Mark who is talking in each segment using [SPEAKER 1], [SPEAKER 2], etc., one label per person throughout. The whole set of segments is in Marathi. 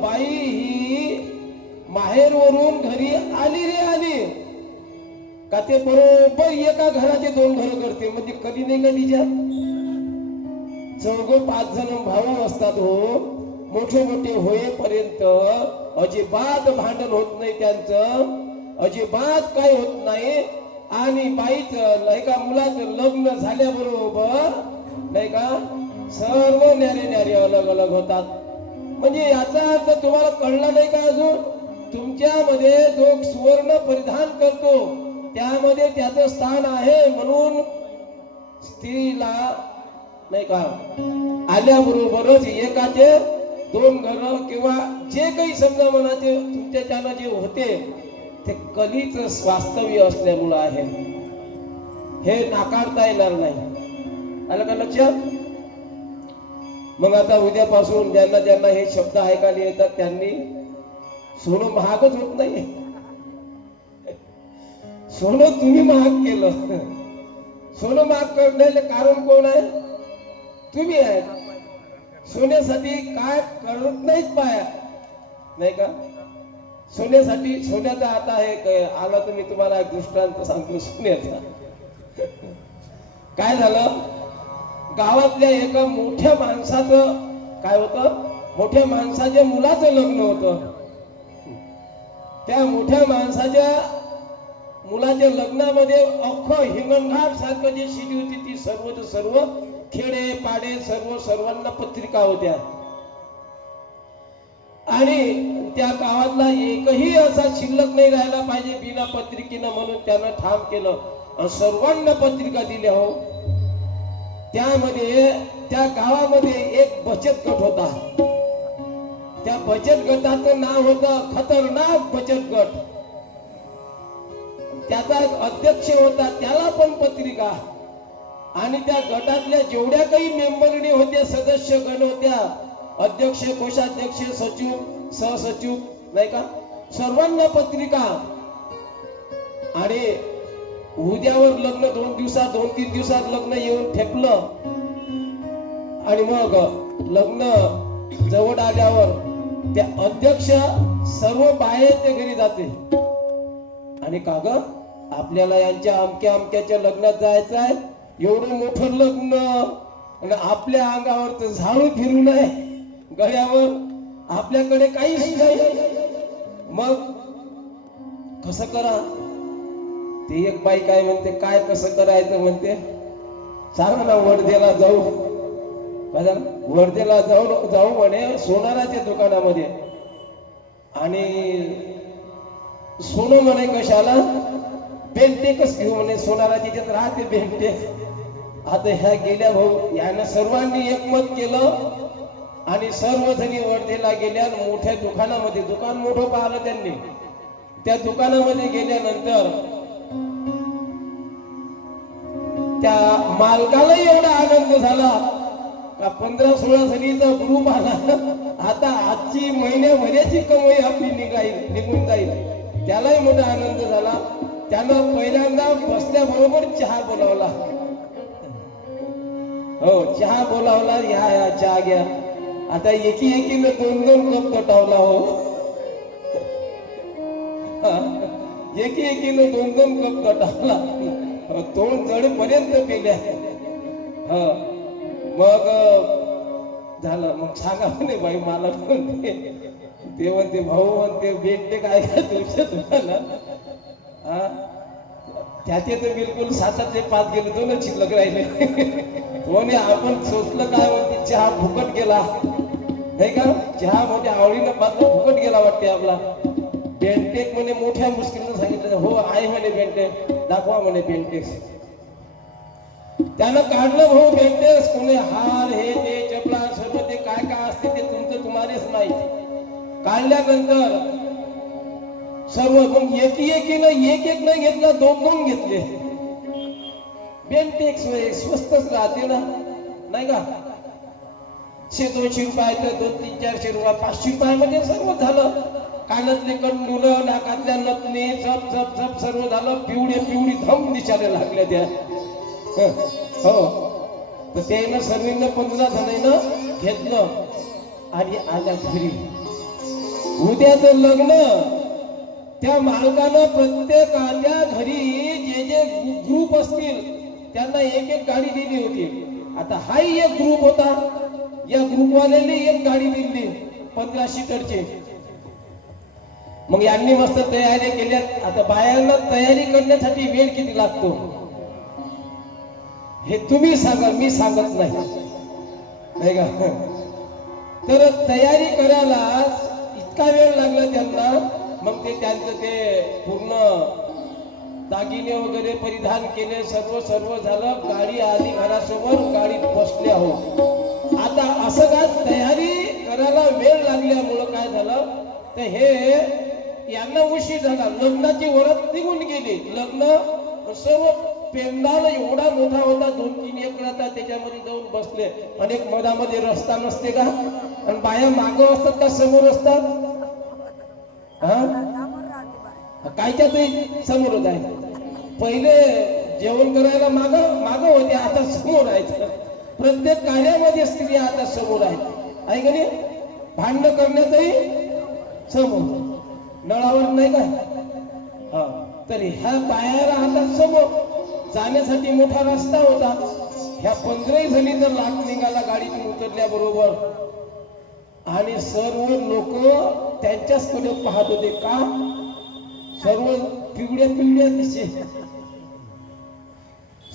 [SPEAKER 1] बाई ही माहेरवरून घरी आली रे आली. का ते बरोबर एका घराचे दोन घर करते? म्हणजे कधी नाही का तिच्या? चौघ पाच जण भाऊ असतात हो. मोठे मोठे होईपर्यंत अजिबात भांडण होत नाही त्यांचं. अजिबात काही होत नाही. आणि बाईच नाही का मुलाचं लग्न झाल्याबरोबर नाही का सर्व न्यारे न्यारे अलग अलग होतात. म्हणजे याचा अर्थ तुम्हाला कळला नाही का अजून? तुमच्यामध्ये जो सुवर्ण परिधान करतो. त्यामध्ये त्याचं स्थान आहे म्हणून स्त्रीला नाही का आल्याबरोबरच एकाचे दोन घर किंवा जे काही समजा मनाचे तुमच्या त्याला जे होते ते कलीच वास्तव्य असल्यामुळं आहे. हे नाकारता येणार नाही. आलं का लक्षात मग आता उद्यापासून ज्यांना ज्यांना हे शब्द ऐकायला येतात त्यांनी सोनं महागच होत नाही सोनं तुम्ही महाग केलं. सोनं महाग करण्याचे कारण कोण आहे? तुम्ही आहे. सोन्यासाठी काय करत नाहीत पाया नाही का? सोन्यासाठी सोन्याचा आता हे आला तर मी तुम्हाला दृष्टांत सांगतो सोन्याचा. काय झालं? गावातल्या एका मोठ्या माणसाचं काय होतं? मोठ्या माणसाच्या मुलाचं लग्न होतं. त्या मोठ्या माणसाच्या मुलाच्या लग्नामध्ये अख्खं हिंगणघाट सारखं जी शिडी होती ती सर्वच सर्व खेडे पाडे सर्व सर्वांना पत्रिका होत्या. आणि त्या गावातला एकही असा शिल्लक नाही राहिला पाहिजे बिना पत्रिकेनं म्हणून त्यानं ठाम केलं. सर्वांना पत्रिका दिल्या हो. त्यामध्ये त्या गावामध्ये एक बचत गट होता. त्या बचत गटाचं नाव होतं खतरनाक बचत गट. त्याचा अध्यक्ष होता त्याला पण पत्रिका. आणि त्या गटातल्या जेवढ्या काही मेंबरणी होत्या सदस्य गण होत्या अध्यक्ष कोषाध्यक्ष सचिव सहसचिव नाही का? सर्वांना पत्रिका. आणि उद्यावर लग्न दोन दिवसात दोन तीन दिवसात लग्न येऊन ठेपलं. आणि मग लग्न जवळ आल्यावर त्या अध्यक्ष सर्व बाहेरच्या घरी जाते. आणि का ग? आपल्याला यांच्या अमक्या अमक्याच्या लग्नात जायचं आहे. एवढं मोठं लग्न. आणि आपल्या अंगावर तर झाडू फिरू नये गळ्यावर आपल्याकडे काहीच नाही. मग कसं करा? ते एक बाई काय म्हणते काय कसं करायचं? म्हणते सांगा ना वर्धेला जाऊ. बघा, वर्धेला जाऊ जाऊ म्हणे सोनाराच्या दुकानामध्ये. आणि सोनं म्हणे कशाला? बेंटेकच घेऊ म्हणे सोनाराची ज्यात राहते बेंटेक आता ह्या गेल्या भाऊ यानं सर्वांनी एकमत केलं आणि सर्वजणी वर्धेला गेल्या मोठ्या दुकानामध्ये दुकान मोठं पाहिलं त्यांनी. त्या दुकानामध्ये गेल्यानंतर त्या मालकालाही एवढा आनंद झाला का पंधरा सोळा सनीचा ग्रुप आला आता आजची महिन्याभराची कमाई आपली निघाईल निघून जाईल. त्यालाही मोठा आनंद झाला. त्यानं पहिल्यांदा बसल्याबरोबर चहा बोलावला. हो चहा बोलावला या या चहा घ्या. आता एकी एकीनं दोन दोन कप कटावला हो. एकी एकीनं दोन दोन कप कटावला तोंड जडपर्यंत पिल्या ह. मग झालं. मग सांगा म्हणे बाई मला म्हणते ते म्हणते भाऊ म्हणते भेटते काय का तुमच्या तुम्हाला? हा. त्याचे तर बिलकुल सातातले पाच गेले दोनच शिल्लक राहिले. कोणी आपण सोचलं काय म्हणते चहा फुकट गेला. नाही का? चहा म्हणजे आवडीनं पात्र फुकट गेला वाटते आपला. बेंटेक म्हणे मोठ्या मुश्किलीनं सांगितलं हो आहे म्हणे बेंटेक दाखवा म्हणे बेंटेक्स त्यानं काढलं भाऊ बेंटेक्स कोणी हार हे ते चपला सर्व ते काय काय असते ते तुमचं तुम्हालाच माहिती. काढल्यानंतर सर्व मग एकी एकीनं एक एक नाही घेतलं दोन दोन घेतले. बेंटेक्स स्वस्तच राहते ना नाही का? शे दोनशे रुपये तर दोन तीन चारशे रुपये पाचशे रुपयामध्ये सर्व झालं. कानातले कंडुलं नाकातल्या लपणे झप झप झप सर्व झालं पिवळे पिवळी धम दिशाला लागल्या त्या. हो तर त्यानं सर्वीनं पंधरा जणांना घेतलं आणि आल्या घरी. उद्याचं लग्न. त्या मालकानं प्रत्येकाच्या घरी जे जे ग्रुप असतील त्यांना एक एक गाडी दिली होती. आता हाही एक ग्रुप होता. या ग्रुपवाल्याने एक गाडी दिली पंधरा सीटरची मग यांनी मस्त तयारी केल्या आता बायांना तयारी करण्यासाठी वेळ किती लागतो? हे तुम्ही सांगा मी सांगत नाही. का? तर तयारी करायला इतका वेळ लागला त्यांना. मग ते त्यांचं ते पूर्ण दागिने वगैरे परिधान केले. सर्व सर्व झालं. गाडी आली घरासमोर. गाडीत बसले आहो. आता असं का तयारी करायला वेळ लागल्यामुळं काय झालं? तर हे यांना उशीर झाला. लग्नाची वरत निघून गेली. लग्न सर्व पेंडाल एवढा मोठा होता दोन तीन एकराचा त्याच्यामध्ये जाऊन बसले. आणि एक मधामध्ये रस्ता नसते का? आणि बाया मागं असतात का? समोर असतात? हा? समोर समोरच आहे पहिले जेवण करायला माग माग होते आता समोर आहेत. प्रत्येक कार्यामध्ये स्त्रिया आता समोर आहेत. आहे का नाही? भांडण करण्यातही समोर. नळावर नाही का? हा. तर ह्या बायाला आता समोर जाण्यासाठी मोठा रस्ता होता. ह्या पंधराही जणी तर लाट निघाला गाडीतून उतरल्याबरोबर. आणि सर्व लोक त्यांच्याच कडे पाहत होते. का? सर्व पिवड्या पिवड्या दिसे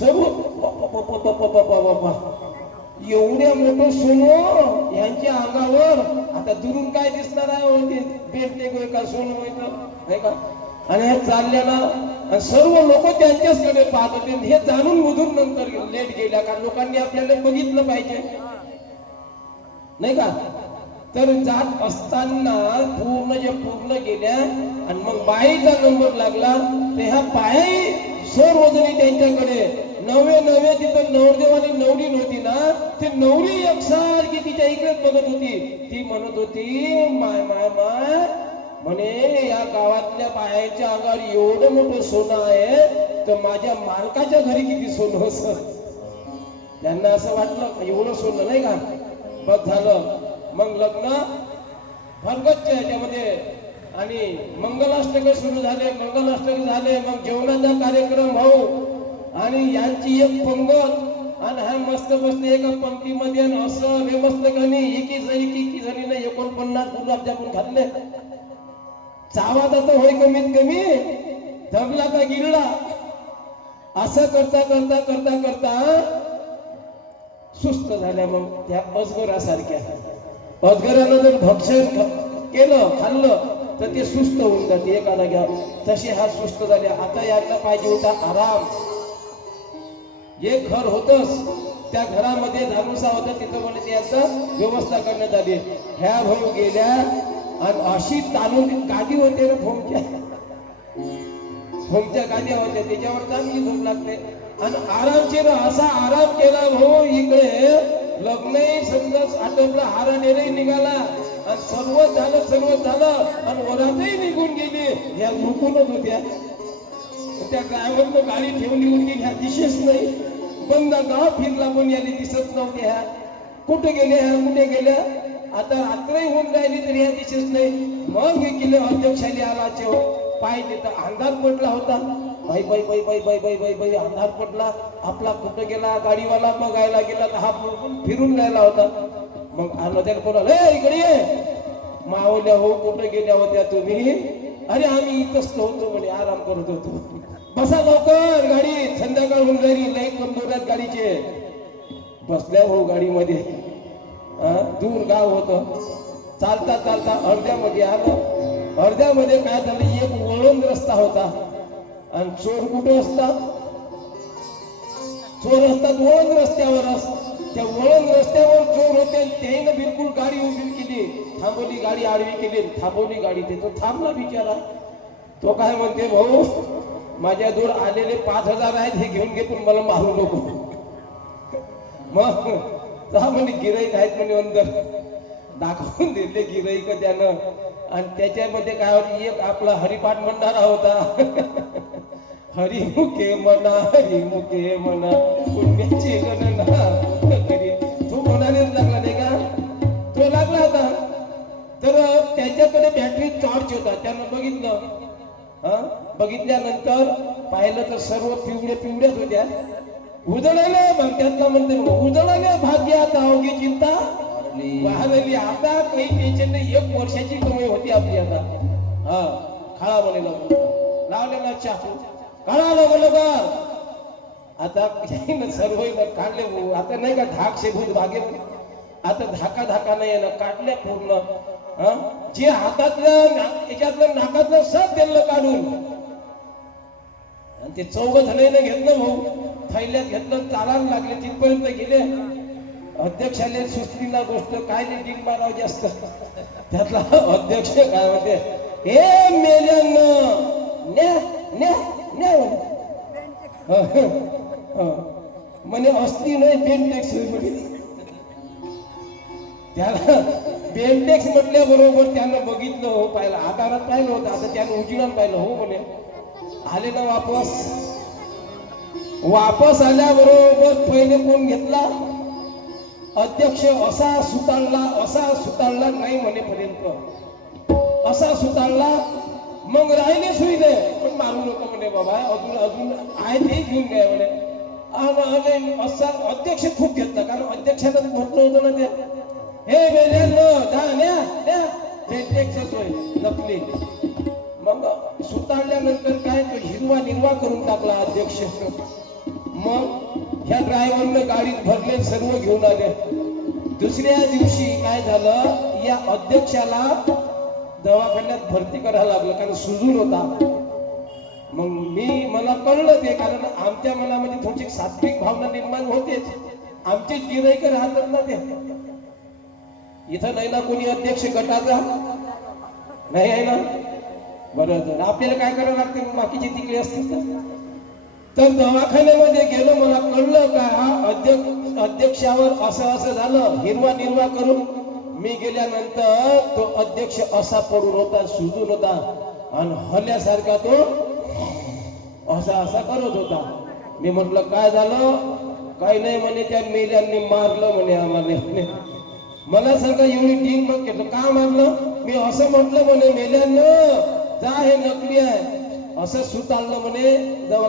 [SPEAKER 1] सर्व बापा एवढ्या मोठं सोनं यांच्या अंगावर आता दुरून काय दिसणार आहे ते का सोनं नाही का? आणि हे चालल्याला सर्व लोक त्यांच्याचकडे पाहत होते हे जाणून बुधून नंतर लेट गेल्या. कारण लोकांनी आपल्याला बघितलं पाहिजे. नाही का? तर जात असताना पूर्ण जे पूर्ण गेल्या आणि मग बाईचा नंबर लागला. तर ह्या बाई सर्वजणी त्यांच्याकडे नवे नवे तिथं नवरदेव आणि नवरी नव्हती ना ती नवरी एकसारखी तिच्या इकडेच बघत होती. ती म्हणत होती माय माय माय म्हणे या गावातल्या बायाच्या अंगावर एवढं मोठं सोनं आहे तर माझ्या मालकाच्या घरी किती सोनं असं? त्यांना असं वाटलं एवढं सोनं नाही का? बस झालं. मग लग्न भरगच्च याच्यामध्ये. आणि मंगलाष्टक सुरू झाले मंगलाष्टक झाले मग जेवणाचा कार्यक्रम हो आणि यांची एक पंगत आणि हा मस्त मस्त एका पंक्तीमध्ये असं व्यवस्थ कमी एकी जणी की जणीने एकोणपन्नास गुलाबजामुन खाल्ले चावाचा तर होय कमीत कमी धबला का गिरला असं करता करता करता करता सुस्त झाल्या मग त्या अजगरासारख्या. अजगरानं जर भक्षण केलं खाल्लं तर ते सुस्त होऊन जाते. एकाला घ्या. तसे हा सुस्त झाले. आता यायला पाहिजे होता आराम. एक घर होतच त्या घरामध्ये धानुसा होता तिथं म्हणजे याचं व्यवस्था करण्यात आली. ह्या भाऊ गेल्या आणि अशी तालून गादी होते ना फोमच्या फोमच्या गादी होत्या त्याच्यावर चांगली झोप लागते. आणि आरामशीर असा आराम केला भाऊ इकडे लग्नही समजा आटोपला हारा नेरही निघाला. आणि सर्व झालं सर्व झालं आणि वरातही निघून गेली. ह्या झोपूनच होत्या त्या ड्रायव्हरनं गाडी ठेवली होती ह्या दिशेच नाही. बंद गाव फिरला पण याने दिसत नव्हते ह्या. कुठे गेले ह्या? कुठे गेल्या आता रात्रही होऊन राहिली तरी ह्या दिसत नाही. मग हे किल्ले अध्यक्षाने आला चेव पाय तिथं अंधार पडला होता. बाई बाई बाई बाई बाई बाई बाई बाई अंधार पडला. आपला कुठं गेला? गाडीवाला बघायला गेला तर हा फिरून राहिला होता. मग आला त्याला बोला ए इकडे मावल्या हो कुठं गेल्या होत्या तुम्ही? अरे आम्ही इथंच होतो म्हणे आराम करत होतो बसा लवकर गाडी. संध्याकाळ होऊन जाईल लाइट पण जोरात गाडीचे. बसल्या हो गाडीमध्ये. दूर गाव होत. चालता चालता अर्ध्यामध्ये आलं. अर्ध्यामध्ये काय झालं एक वळण रस्ता होता. आणि चोर कुठं असतात चोर असतात वळण रस्त्यावर त्या वळण रस्त्यावर चोर थांबवली गाडी आडवी केली थांबवली गाडी. ते तो थांबला बिचारा. तो काय म्हणते भाऊ माझ्या दूर आलेले पाच हजार आहेत हे घेऊन घे पण मला मारू नको. मग म्हणे गिराईक आहेत म्हणे अंदर. दाखवून दिले गिराईक त्यानं. आणि त्याच्यामध्ये काय होतं एक आपला हरिपाठ म्हणणारा होता. हरिमुखे म्हणा हरिमुखे म्हणा पुण्याची गणना तर त्याच्याकडे बॅटरी टॉर्च होता. त्यानं बघितलं. हा? बघितल्यानंतर पाहिलं तर सर्व पिवळे पिवळ्याच होत्या. उजळले मग त्यातला म्हणते उजळले भाग्य आता अवघी चिंता वाहलेली आता काही टेन्शन नाही. एक वर्षाची कमाई होती आपली आता. हा? खाळा म्हणे लवकर लावले ना चाकू. काढा लवकर लवकर. आता सर्व काढले. आता नाही का धाक शेभूत बागे आता धाका धाका नाही ना काढल्या पूर्ण? जे हातातलं याच्यातलं नाकातलं सब त्यांना काढून. आणि ते चौघ जणांना घेतलं भाऊ. थैल्यात घेतलं चालायला लागले तिथपर्यंत गेले. अध्यक्षाने सुस्तीला गोष्ट काय नाही डिंग मारावं जास्त? त्यातला अध्यक्ष काय म्हणते हे मेलन न्या न्या न्या. म्हणे. असती नाही त्याला बेंटेक्स म्हटल्याबरोबर त्यानं बघितलं हो पाहिलं आकारात पाहिलं होतं आता त्यानं उजिडात पाहिलं हो म्हणे. आले ना वापस? वापस आल्याबरोबर पहिले कोण घेतला? अध्यक्ष असा सुतांगला असा सुतांगला नाही म्हणेपर्यंत असा सुतांगला मग राहिले सुईले पण मारू नको म्हणे बाबा अजून अजून आहे ते घेऊन घ्या म्हणे. असा अध्यक्ष खूप घेत बेंटेक्सच होय नकली मग सुतारल्यानंतर काय तो हिरवा निर्वा करून टाकला अध्यक्ष. मग ह्या ड्रायव्हरनं गाडीत भरले सर्व घेऊन आले. दुसऱ्या दिवशी काय झालं? या अध्यक्षाला दवाखान्यात भरती करायला लागलं कारण सुजून होता. मग मी मला कळलं ते कारण आमच्या मनामध्ये थोडीशी सात्विक भावना निर्माण होतेच. आमचे गिराईक राहतात ना ते. इथं नाही ना कोणी अध्यक्ष गटाचा? नाही आहे ना? बरं तर आपल्याला काय करावं लागते? बाकीची बाकीचे तिकडे असतील तर तर दवाखान्यामध्ये गेलो मला कळलं का हा अध्यक्ष अध्यक्षावर असं असं झालं हिरवा निर्वा करून मी गेल्यानंतर तो अध्यक्ष असा पडून होता सुजून होता आणि हल्यासारखा तो असा असा करत होता. मी म्हटलं काय झालं? काही नाही म्हणे त्या मेल्यांनी मारलं म्हणे आम्हाला. म्हणे मला सांगा एवढी टीम मग का मारलं? मी असं म्हटलं म्हणे मेल्यानं जा हे नकली आहे. असं सूत आणलं म्हणे दवा